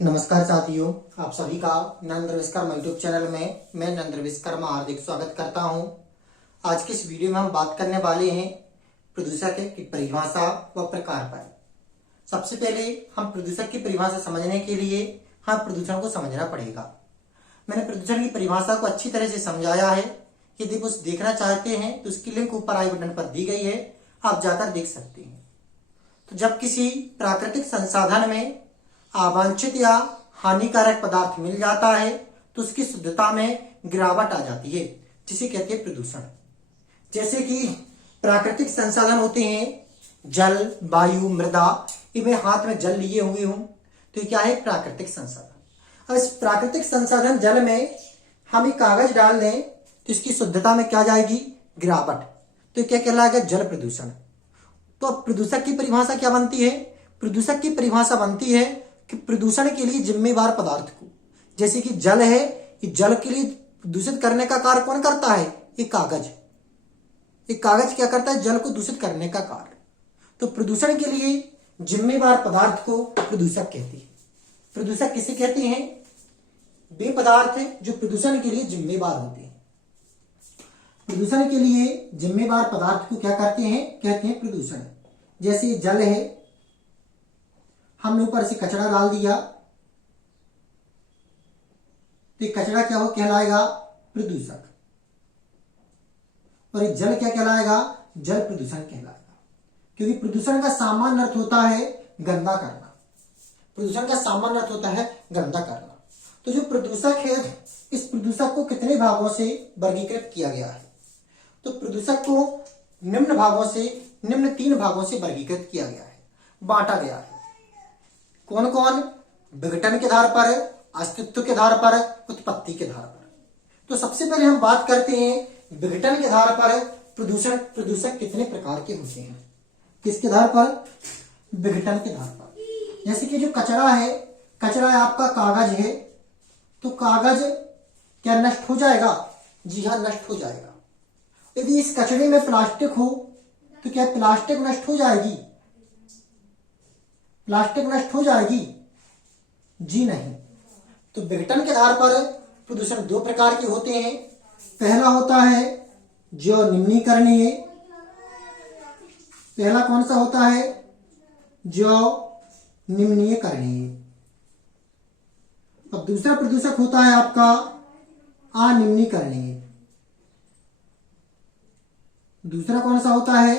नमस्कार साथियों, आप सभी का नरेंद्र विश्वकर्मा यूट्यूब चैनल में मैं नरेंद्र विश्वकर्मा हार्दिक स्वागत करता हूं। आज की इस वीडियो में हम बात करने वाले हैं प्रदूषक की परिभाषा व प्रकार पर। सबसे पहले हम प्रदूषक की परिभाषा समझने के लिए प्रदूषण को समझना पड़ेगा। मैंने प्रदूषण की परिभाषा को अच्छी तरह से समझाया है। यदि आप उसे देखना चाहते हैं तो उसकी लिंक ऊपर आई बटन पर दी गई है, आप जाकर देख सकते हैं। तो जब किसी प्राकृतिक संसाधन में अवांछित या हानिकारक पदार्थ मिल जाता है तो उसकी शुद्धता में गिरावट आ जाती है, जिसे कहते हैं प्रदूषण। जैसे कि प्राकृतिक संसाधन होते हैं जल, वायु, मृदा, इनमें हाथ में जल लिए हुए हूं तो क्या है प्राकृतिक संसाधन। अब इस प्राकृतिक संसाधन जल में हम एक कागज डाल दें तो इसकी शुद्धता में क्या जाएगी, गिरावट। तो क्या कहलाएगा, जल प्रदूषण। तो अब प्रदूषक की परिभाषा क्या बनती है? प्रदूषक की परिभाषा बनती है कि प्रदूषण के लिए जिम्मेवार पदार्थ को, जैसे कि जल है, ये जल के लिए दूषित करने का कार्य कौन करता है? एक कागज। एक कागज क्या करता है? जल को दूषित करने का कार्य। तो प्रदूषण के लिए जिम्मेवार पदार्थ को प्रदूषक कहते हैं। प्रदूषक किसे कहते हैं? वे पदार्थ जो प्रदूषण के लिए जिम्मेवार होते हैं। प्रदूषण के लिए जिम्मेवार पदार्थ को क्या करते हैं? कहते हैं प्रदूषण। जैसे जल है, हमने ऊपर से कचरा डाल दिया तो कचरा क्या हो कहलाएगा? प्रदूषक। और ये जल क्या कहलाएगा? जल प्रदूषण कहलाएगा। क्योंकि प्रदूषण का सामान्य अर्थ होता है गंदा करना। प्रदूषण का सामान्य अर्थ होता है गंदा करना। तो जो प्रदूषक है, इस प्रदूषक को कितने भागों से वर्गीकृत किया गया है? तो प्रदूषक को निम्न भागों से, निम्न 3 भागों से वर्गीकृत किया गया है, बांटा गया है। कौन कौन? विघटन के आधार पर, अस्तित्व के आधार पर, उत्पत्ति के आधार पर। तो सबसे पहले हम बात करते हैं विघटन के आधार पर प्रदूषक कितने प्रकार के होते हैं। किसके आधार पर? विघटन के आधार पर। जैसे कि जो कचरा है, कचरा है आपका कागज है, तो कागज क्या नष्ट हो जाएगा? जी हाँ, नष्ट हो जाएगा। यदि इस कचरे में प्लास्टिक हो तो क्या प्लास्टिक नष्ट हो जाएगी? प्लास्टिक नष्ट हो जाएगी? जी नहीं। तो विघटन के आधार पर प्रदूषण 2 प्रकार के होते हैं। पहला होता है जैव निम्नीकरणीय। पहला कौन सा होता है? जैव निम्नीकरणीय। अब दूसरा प्रदूषक होता है आपका अनिम्नीकरणीय। दूसरा कौन सा होता है?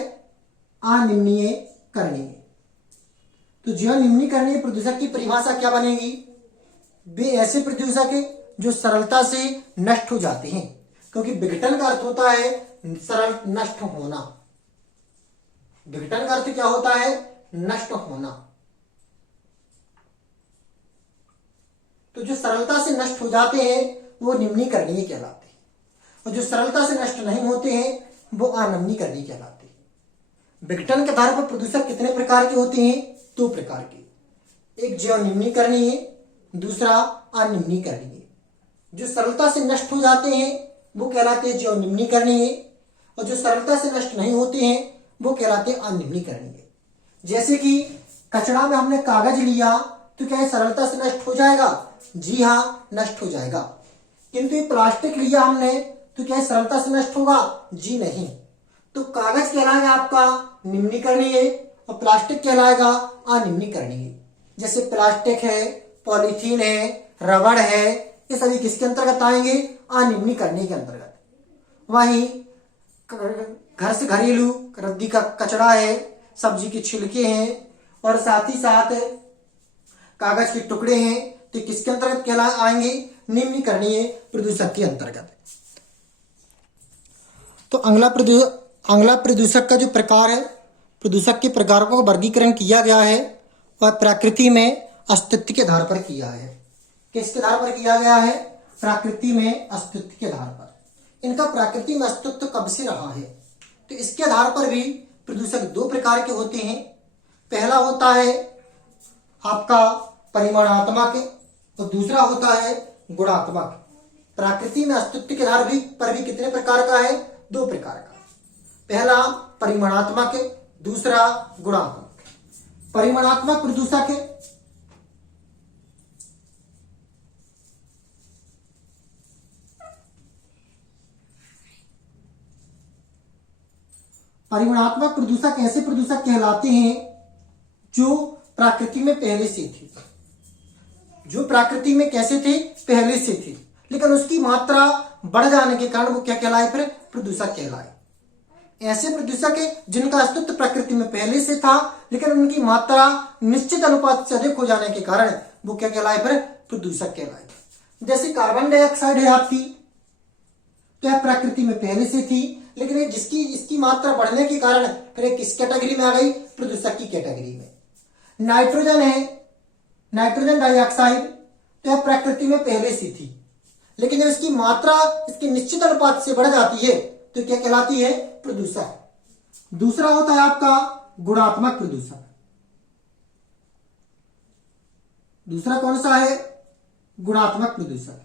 अनिम्नीकरणीय। तो जैव निम्नीकरणीय प्रदूषक की परिभाषा क्या बनेगी? वे ऐसे प्रदूषक हैं जो सरलता से नष्ट हो जाते हैं। क्योंकि विघटन का अर्थ होता है सरल नष्ट होना। विघटन का अर्थ क्या होता है? नष्ट होना। तो जो सरलता से नष्ट हो जाते हैं वो निम्नीकरणीय कहलाते हैं, और जो सरलता से नष्ट नहीं होते हैं वो अनिम्नीकरणीय कहलाते हैं। विघटन के आधार पर प्रदूषक कितने प्रकार के होते हैं? 2 प्रकार के। एक जैव निम्नीकरणीय, दूसरा अनिम्नीकरणीय। जो सरलता से नष्ट हो जाते हैं वो कहलाते हैं जैव निम्नीकरणीय, और जो सरलता से नष्ट नहीं होते हैं वो कहलाते हैं अनिम्नीकरणीय। जैसे कि कचरा में हमने कागज लिया तो क्या सरलता से नष्ट हो जाएगा? जी हाँ, नष्ट हो जाएगा। किंतु ये प्लास्टिक लिया हमने तो क्या सरलता से नष्ट होगा? जी नहीं। तो कागज कहलाएगा आपका निम्नीकरणीय और प्लास्टिक कहलाएगा अनिम्नीकरणीय। जैसे प्लास्टिक है, पॉलीथीन है, रबड़ है, ये सभी किसके अंतर्गत आएंगे? अनिम्नीकरणीय के अंतर्गत। वहीं घर से घरेलू रद्दी का कचरा है, सब्जी के छिलके हैं, और साथ ही साथ कागज के टुकड़े हैं, तो किसके अंतर्गत कहला आएंगे? निम्नीकरणीय प्रदूषक के अंतर्गत। तो अगला प्रदूषक का जो प्रकार है, प्रदूषक के प्रकारों का वर्गीकरण किया गया है वह प्रकृति में अस्तित्व के आधार पर किया है। किसके आधार पर किया गया है? प्रकृति में अस्तित्व के आधार पर। इनका प्रकृति में अस्तित्व कब से रहा है? तो इसके आधार पर भी प्रदूषक 2 प्रकार के होते हैं। पहला होता है आपका परिमाणात्मक और दूसरा होता है गुणात्मक। प्रकृति में अस्तित्व के आधार पर भी कितने प्रकार का है? 2 प्रकार का। पहला परिमाणात्मक, दूसरा गुणात्मक। परिमाणात्मक प्रदूषक परिमाणात्मक प्रदूषक ऐसे प्रदूषक कहलाते हैं जो प्रकृति में पहले से थे, जो प्रकृति में कैसे थे, पहले से थे, लेकिन उसकी मात्रा बढ़ जाने के कारण वो क्या कहलाए, फिर प्रदूषक कहलाए। ऐसे प्रदूषक है जिनका अस्तित्व प्रकृति में पहले से था, लेकिन उनकी मात्रा निश्चित अनुपात से अधिक हो जाने के कारण वो क्या कहलाए, फिर प्रदूषक कहलाए। जैसे कार्बन डाइऑक्साइड है आपकी, तो यह प्रकृति में पहले से थी, लेकिन इसकी मात्रा बढ़ने के कारण फिर एक किस कैटेगरी में आ गई, प्रदूषक की कैटेगरी में। नाइट्रोजन है, नाइट्रोजन डाइऑक्साइड, तो यह प्रकृति में पहले से थी, लेकिन जब इसकी मात्रा इसके निश्चित अनुपात से बढ़ जाती है तो क्या कहलाती है, प्रदूषक। दूसरा होता है आपका गुणात्मक प्रदूषक। दूसरा कौन सा है, गुणात्मक प्रदूषक।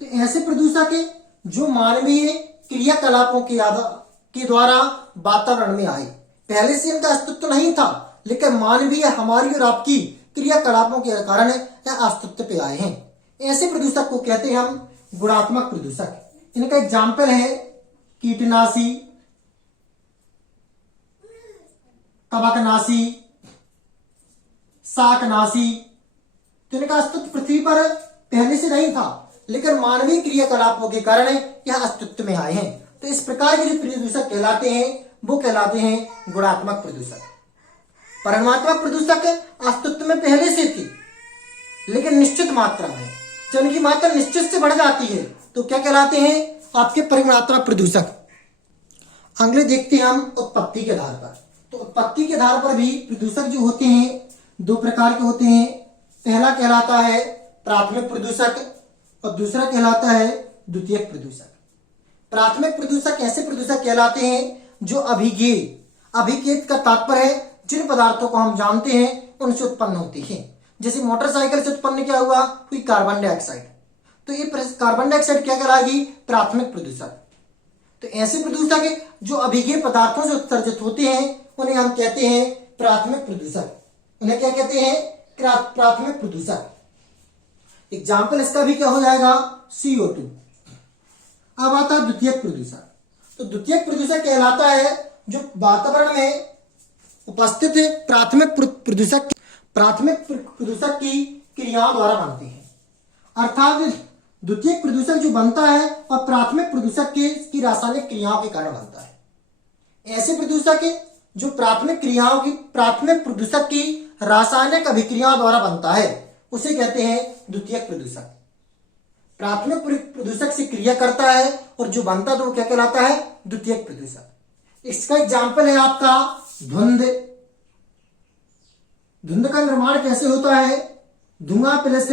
तो ऐसे प्रदूषक है जो मानवीय क्रियाकलापों के द्वारा वातावरण में आए, पहले से इनका अस्तित्व नहीं था, लेकिन मानवीय हमारी और आपकी क्रियाकलापों के कारण यह अस्तित्व पे आए हैं। ऐसे प्रदूषक को कहते हैं हम गुणात्मक प्रदूषक। इनका एग्जाम्पल है कीटनाशी, कवकनाशी, शाकनाशी। तो इनका अस्तित्व पृथ्वी पर पहले से नहीं था, लेकिन मानवीय क्रियाकलापों के कारण यह अस्तित्व में आए हैं। तो इस प्रकार के जो प्रदूषक कहलाते हैं वो कहलाते हैं गुणात्मक प्रदूषक। परिमाणात्मक प्रदूषक अस्तित्व में पहले से थी, लेकिन निश्चित मात्रा में, जब उनकी मात्रा निश्चित से बढ़ जाती है तो क्या कहलाते हैं, आपके परिमाणात्मक प्रदूषक। अगले देखते हैं हम उत्पत्ति के आधार पर। तो उत्पत्ति के आधार पर भी प्रदूषक जो होते हैं दो प्रकार के होते हैं। पहला कहलाता है प्राथमिक प्रदूषक और दूसरा कहलाता है द्वितीयक प्रदूषक। प्राथमिक प्रदूषक ऐसे प्रदूषक कहलाते हैं जो अभिज्ञेय, अभिज्ञेय का तात्पर्य है जिन पदार्थों को हम जानते हैं उनसे उत्पन्न होते हैं। जैसे मोटरसाइकिल से उत्पन्न क्या हुआ, हुई कार्बन डाइऑक्साइड। तो ये कार्बन डाइऑक्साइड क्या कहलाएगी, प्राथमिक प्रदूषक। तो ऐसे प्रदूषक है जो अभिज्ञेय पदार्थों से उत्सर्जित होते हैं उन्हें हम कहते हैं प्राथमिक प्रदूषक। उन्हें क्या कहते हैं, प्राथमिक प्रदूषक। एग्जाम्पल इसका भी क्या हो जाएगा, CO2। अब आता है द्वितीयक प्रदूषक। तो द्वितीयक प्रदूषक कहलाता है जो वातावरण में उपस्थित प्राथमिक प्रदूषक की क्रियाओं द्वारा बनते हैं। अर्थात द्वितीयक प्रदूषक जो बनता है और प्राथमिक प्रदूषक की रासायनिक क्रियाओं के कारण बनता है। ऐसे प्रदूषक जो प्राथमिक प्रदूषक की रासायनिक अभिक्रियाओं द्वारा बनता है उसे कहते हैं द्वितीयक प्रदूषक। प्राथमिक प्रदूषक से क्रिया करता है और जो बनता है तो वो क्या कहलाता है, द्वितीयक प्रदूषक। इसका एग्जाम्पल है आपका धुंध। धुंध का निर्माण कैसे होता है, धुआं प्लस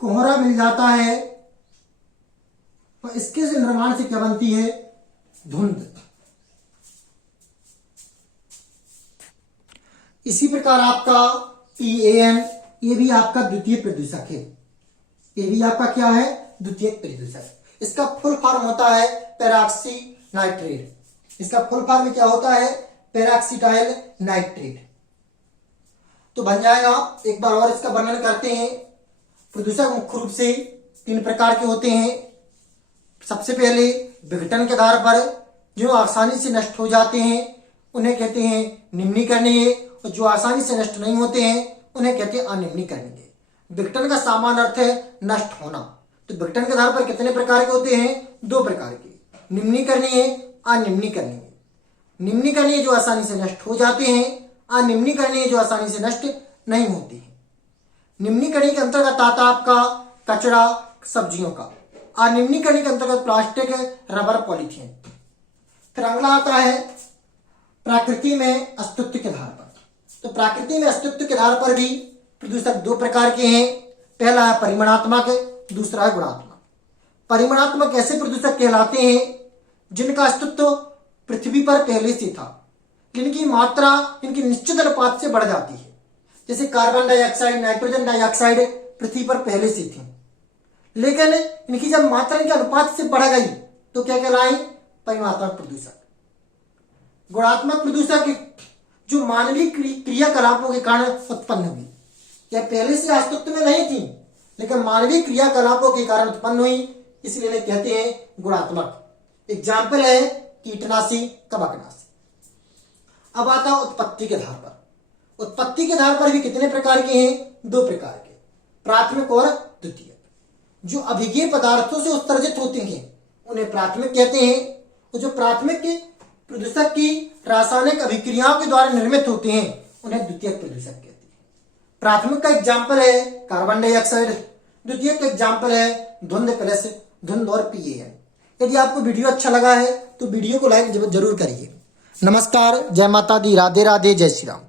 कोहरा मिल जाता है और इसके निर्माण से क्या बनती है, धुंध। इसी प्रकार आपका PAN, ये भी आपका द्वितीय प्रदूषक है। ये भी आपका क्या है, द्वितीय प्रदूषक। इसका फुल फॉर्म होता है पेरॉक्सी नाइट्रेट। इसका फुल फॉर्म क्या होता है, पेरॉक्सीडाइल नाइट्रेट। तो बन जाएगा, एक बार और इसका वर्णन करते हैं। प्रदूषक मुख्य रूप से 3 प्रकार के होते हैं। सबसे पहले विघटन के आधार पर जो आसानी से नष्ट हो जाते हैं उन्हें कहते हैं निम्नीकरणीय, और जो आसानी से नष्ट नहीं होते हैं उन्हें कहते हैं अनिम्नीकरणीय। विघटन का सामान्य अर्थ है नष्ट होना। तो विघटन के आधार पर कितने प्रकार के होते हैं, 2 प्रकार के, निम्नीकरणीय, अनिम्नीकरणीय। निम्नीकरणीय जो आसानी से नष्ट हो जाते हैं, अनिम्नीकरणीय जो आसानी से नष्ट नहीं होते हैं। निम्नीकरणीय के अंतर्गत आता आपका कचरा सब्जियों का, अनिम्नीकरणीय के अंतर्गत प्लास्टिक, रबर, पॉलीथीन। फिर अगला आता है प्रकृति में अस्तित्व के आधार पर। तो प्रकृति में अस्तित्व के आधार पर भी प्रदूषक 2 प्रकार के हैं। पहला है परिमाणात्मक, दूसरा है गुणात्मक। परिमाणात्मक ऐसे प्रदूषक कहलाते हैं जिनका अस्तित्व पृथ्वी पर पहले से था, जिनकी मात्रा इनकी निश्चित अनुपात से बढ़ जाती है। जैसे कार्बन डाइऑक्साइड, नाइट्रोजन डाइऑक्साइड पृथ्वी पर पहले से थी, लेकिन इनकी जब मात्रा इनके अनुपात से बढ़ गई तो क्या कहलाई, परिमाणात्मक प्रदूषक। गुणात्मक प्रदूषक जो मानवीय क्रियाकलापों के कारण उत्पन्न हुई, यह पहले से अस्तित्व में नहीं थी लेकिन मानवीय क्रियाकलापों के कारण उत्पन्न हुई, इसलिए इन्हें कहते हैं गुणात्मक। एग्जाम्पल है कीटनाशी, कवकनाशी। अब आता है उत्पत्ति के आधार पर। उत्पत्ति के आधार पर भी कितने प्रकार के हैं? 2 प्रकार के, प्राथमिक और द्वितीयक। जो अभिज्ञेय पदार्थों से उत्सर्जित होते हैं उन्हें प्राथमिक कहते हैं, और जो प्राथमिक के प्रदूषक की रासायनिक अभिक्रियाओं के द्वारा निर्मित होते हैं उन्हें द्वितीयक प्रदूषक कहते हैं। प्राथमिक का एग्जाम्पल है कार्बन डाइऑक्साइड, द्वितीयक का एग्जाम्पल है धुंध प्लस धुंध और PAN। यदि आपको वीडियो अच्छा लगा है तो वीडियो को लाइक जरूर करिए। नमस्कार, जय माता दी, राधे राधे, जय श्री राम।